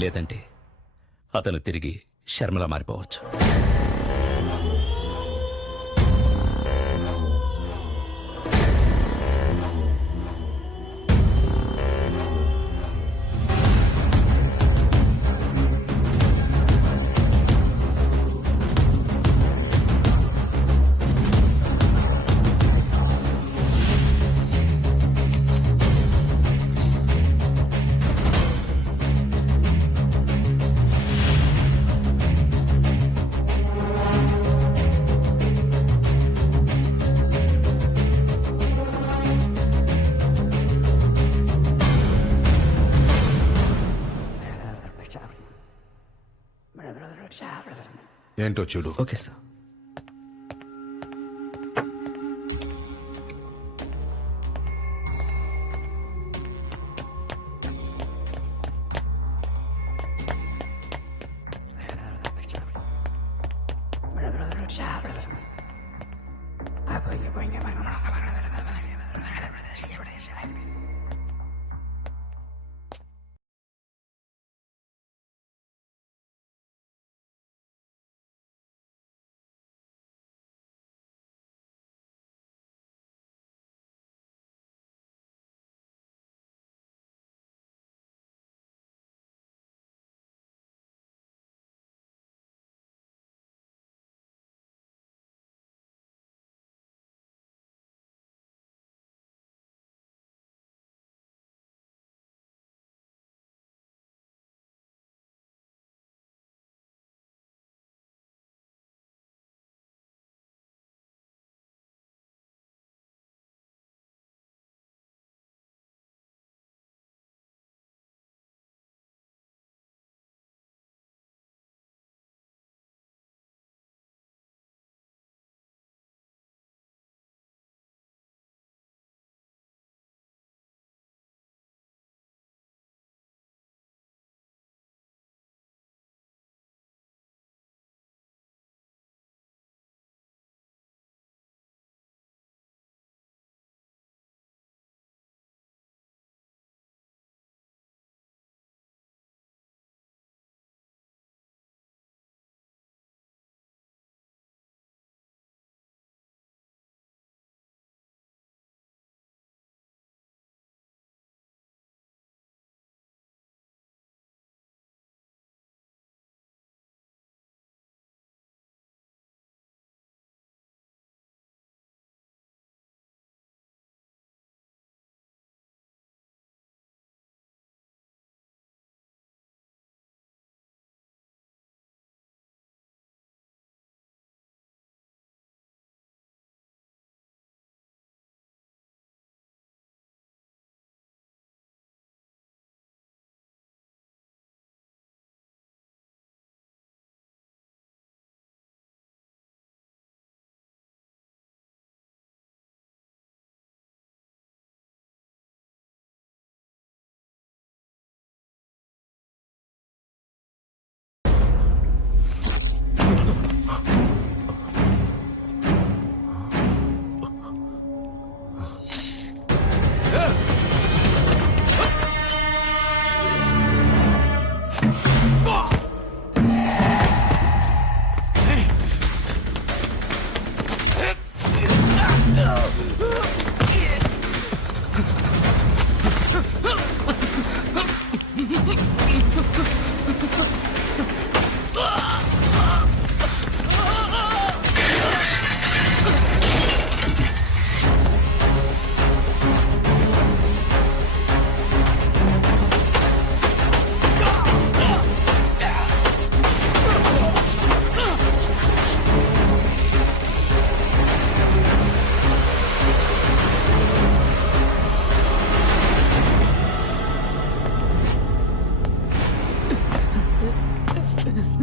లేదంటే అతను తిరిగి శర్మలా మారిపోవచ్చు. ఏంటో చూడు. Okay sir.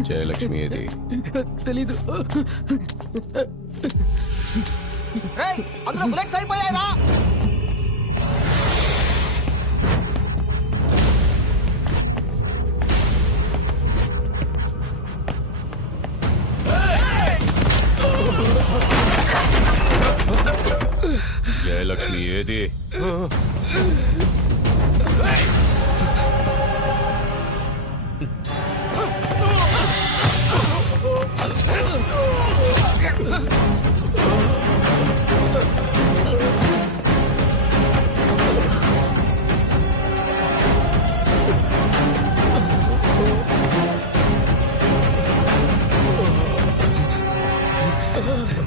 జయలక్ష్మి ఏది? తెలీదు. రేయ్ అందులో బుల్లెట్స్ అయిపోయాయిరా జయలక్ష్మి ఏది?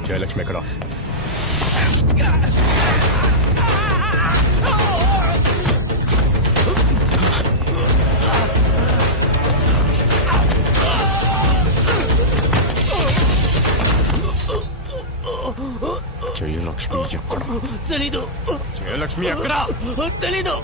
జయలక్ష్మి ఎక్కడ? తెలీదు. జయలక్ష్మి ఎక్కడ? తెలీదు.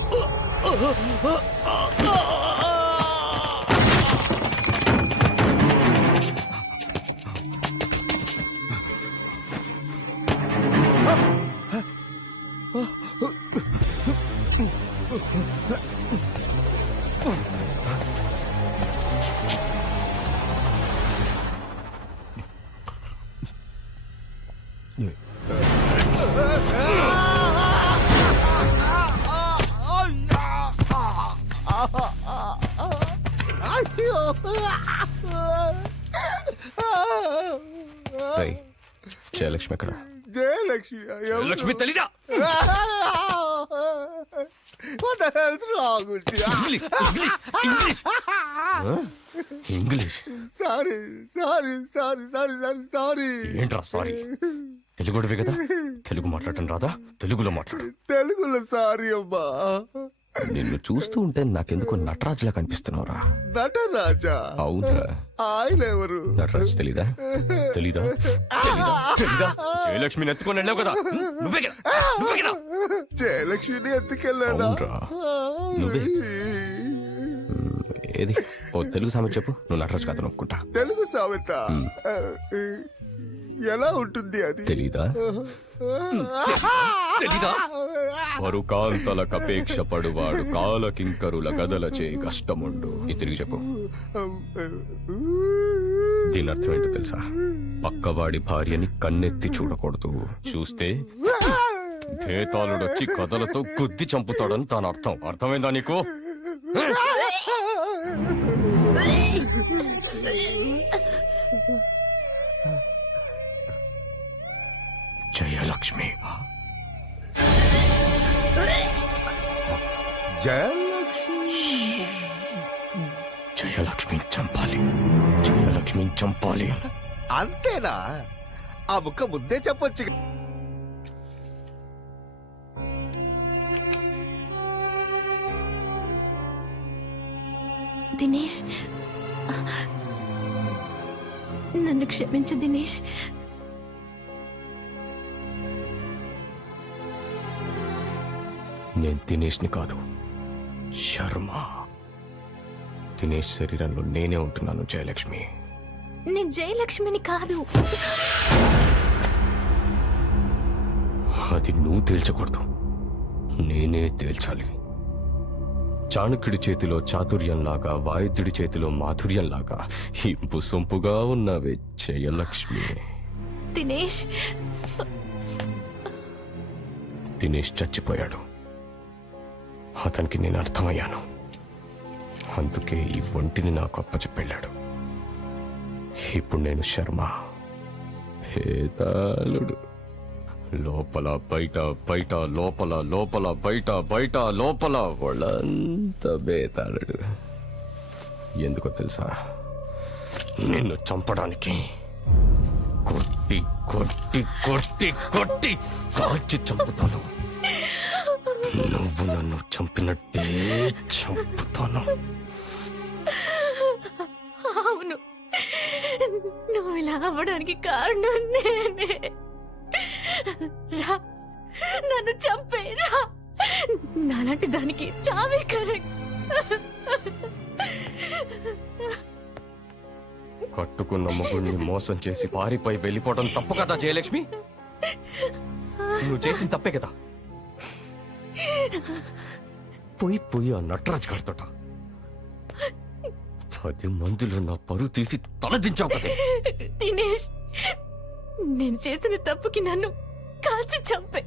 రేయ్, జయలక్ష్మి ఎక్కడ? జయలక్ష్మి లక్ష్మి తెలీదా? What the hell's wrong with you? English English English English Sorry, sorry, sorry, sorry, sorry, sorry. ఏంట్రా సారీ తెలుగుడివి కదా? తెలుగు మాట్లాడటం రాదా? తెలుగులో మాట్లాడు. తెలుగులో సారీ అమ్మా. నిన్ను చూస్తూ ఉంటే నాకెందుకు నటరాజులా కనిపిస్తున్నావురా. నటరాజా? అవునరా ఆయన ఎవరు? నటరాజు తెలీదా? తెలీదా? తెలీదా? జయలక్ష్మిని ఎత్తుకొని వెళ్ళావు కదా. నువ్వే కదా. నువ్వే కదా. జయలక్ష్మిని ఎత్తుకెళ్ళాడా? నువ్వే. ఏది? ఓ తెలుగు సామెత చెప్పు. నువ్వు నటరాజు కథ నొక్కుంటా తెలుగు సామెత? ఎలా ఉంటుంది అది? తెలీదా? తెలీదా? వరుకాంతల కపేక్ష పడువాడు కాల కింకరుల గదల చే కష్టముండు. ఇది తిరిగి చెప్పు. దీని అర్థం ఏంటో తెలుసా? పక్కవాడి భార్యని కన్నెత్తి చూడకూడదు. చూస్తే భేతాళుడొచ్చి కథలతో గుద్ది చంపుతాడని దాని అర్థం అర్థమైందా నీకు? జయలక్ష్మి. జయలక్ష్మి చంపాలి. జయలక్ష్మి చంపాలి. అంతేనా? ఆ ముక్క ముందే చెప్పొచ్చు. దినేష్. నన్ను క్షమించు దినేష్. నేను దినేష్ని కాదు. శర్మ. దినేష్ శరీరంలో నేనే ఉంటున్నాను జయలక్ష్మి. నేను జయలక్ష్మిని కాదు. అది నువ్వు తేల్చకూడదు. నేనే తేల్చాలి. చాణక్యుడి చేతిలో చాతుర్యంలాగా వాయుద్యుడి చేతిలో మాధుర్యంలాగా ఇంపు సొంపుగా ఉన్నవే జయలక్ష్మి. దినేష్ దినేష్ చచ్చిపోయాడు. అతనికి నేను అర్థమయ్యాను. అందుకే ఈ ఒంటిని నాకు అప్పచెప్పెళ్ళాడు. ఇప్పుడు నేను శర్మ. హేతాళుడు లోపల బయట బయట లోపల లోపల బయట బయట లోపల వాళ్ళంత బేతాళుడు. ఎందుకో తెలుసా? నిన్ను చంపడానికి కొట్టి కొట్టి కొట్టి కొట్టి కాల్చి చంపుతాను. నువ్వు నన్ను చంపినట్టే చంపుతాను అవును. నువ్వు ఇలా అవ్వడానికి కారణం నేనే. రా. నన్ను చంపే రా. నాలాంటి దానికి చావే కరెక్ట్. కట్టుకున్న మొగుడిని మోసం చేసి పారిపోయి వెళ్ళిపోవడం తప్పు కదా జయలక్ష్మి? నువ్వు చేసిన తప్పే కదా. పోయి పోయి ఆ నటరాజ్ గారితోట. పది మందిలో నా పరువు తీసి తలదించావు కదే. దినేష్ నేను చేసిన తప్పుకి నన్ను కాల్చి చంపే.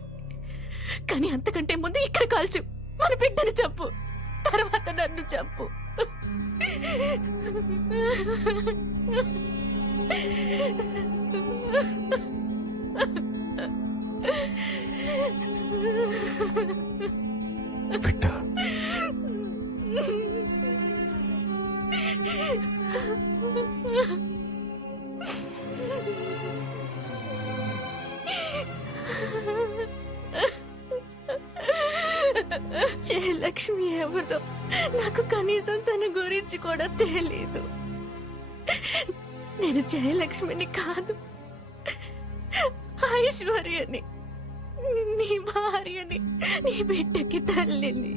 కానీ అంతకంటే ముందు ఇక్కడ కాల్చు. మన బిడ్డను చంపు. తర్వాత నన్ను చంపు. బిడ్డ జయలక్ష్మి ఎవరో? నాకు కనీసం తన గురించి కూడా తెలియదు నేను జయలక్ష్మిని కాదు ఐశ్వర్యని. నీ భార్యని నీ బిడ్డకి తల్లిని.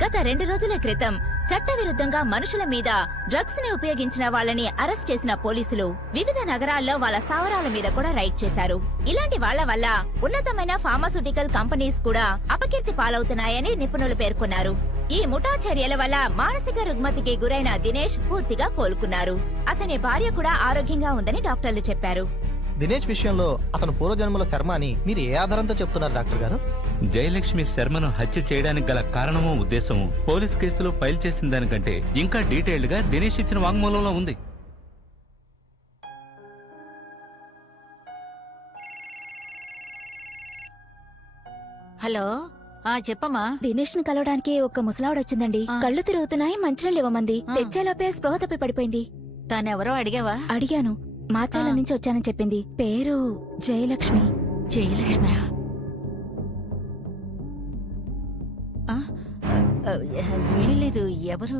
గత రెండు రోజుల క్రితం చట్టవిరుద్ధంగా మనుషుల మీద డ్రగ్స్ని ఉపయోగించిన వాళ్ళని అరెస్ట్ చేసిన పోలీసులు వివిధ నగరాల్లో వాళ్ళ స్థావరాల మీద కూడా రైడ్ చేశారు. ఇలాంటి వాళ్ళ వల్ల ఉన్నతమైన ఫార్మాస్యూటికల్ కంపెనీస్ కూడా అపకీర్తి పాలవుతున్నాయని నిపుణులు పేర్కొన్నారు. ఈ ముఠా చర్యల వల్ల మానసిక రుగ్మతికి గురైన దినేష్ పూర్తిగా కోలుకున్నారు. అతని భార్య కూడా ఆరోగ్యంగా ఉందని డాక్టర్లు చెప్పారు. దినేష్ విషయంలో అతను పూర్వజన్మల శర్మ అని మీరు ఏ ఆధారంతో చెప్తున్నారు డాక్టర్ గారు? జయలక్ష్మి శర్మను హత్య చేయడానికి గల కారణమో ఉద్దేశము పోలీస్ కేసులో ఫైల్ చేసిన దానికంటే ఇంకా డీటెయిల్డ్గా దినేష్ ఇచ్చిన వాంగ్మూలంలో ఉంది. హలో ఆ చెప్పమ్మా. దినేష్ని కలవడానికి ఒక ముసలావిడ వచ్చిందండి. కళ్ళు తిరుగుతున్నాయి మంచినీళ్ళు ఇవ్వమంది. తెచ్చేలోపే స్పృహ తప్పి పడిపోయింది. తనెవరో అడిగావా? అడిగాను. మాచాల. నుంచి వచ్చానని చెప్పింది. పేరు జయలక్ష్మి. జయలక్ష్మి? ఏం లేదు. ఎవరు